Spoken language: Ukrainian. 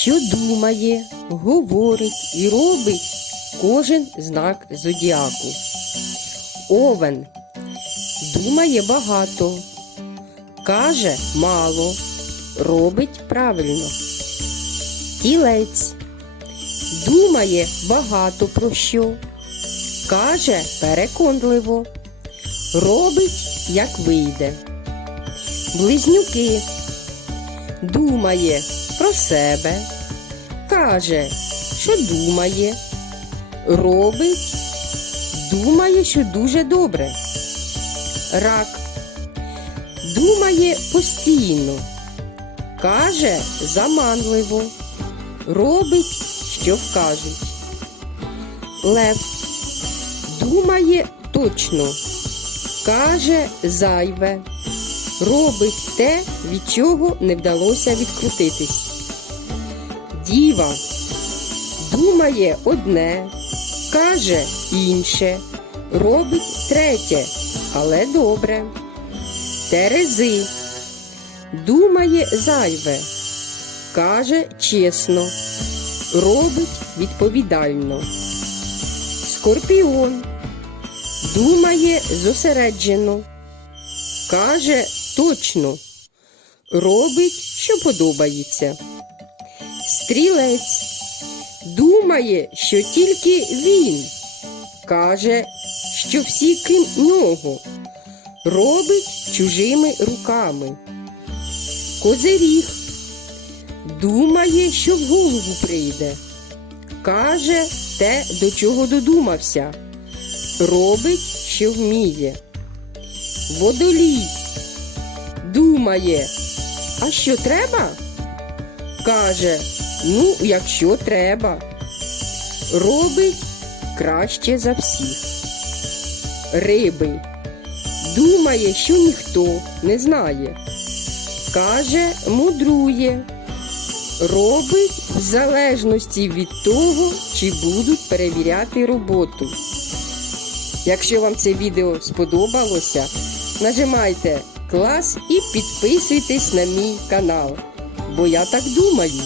що думає, говорить і робить кожен знак зодіаку. Овен. Думає багато, каже мало, робить правильно. Тілець. Думає багато про що, каже переконливо, робить, як вийде. Близнюки думає про себе, каже, що думає, робить, думає, що дуже добре. Рак. Думає постійно, каже заманливо, робить, що вкажуть. Лев. Думає точно, каже зайве, робить те, від чого не вдалося відкрутитись. Діва думає одне, каже інше, робить третє, але добре. Терези думає зайве, каже чесно, робить відповідально. Скорпіон думає зосереджено, каже точно, робить, що подобається. Стрілець думає, що тільки він, каже, що всі крім нього, робить чужими руками. Козиріг думає, що в голову прийде, каже те, до чого додумався, робить, що вміє. Водолій думає, а що треба? Каже, ну, якщо треба. Робить краще за всіх. Риби думає, що ніхто не знає. Каже, мудрує. Робить в залежності від того, чи будуть перевіряти роботу. Якщо вам це відео сподобалося, нажимайте клас і підписуйтесь на мій канал. Бо я так думаю.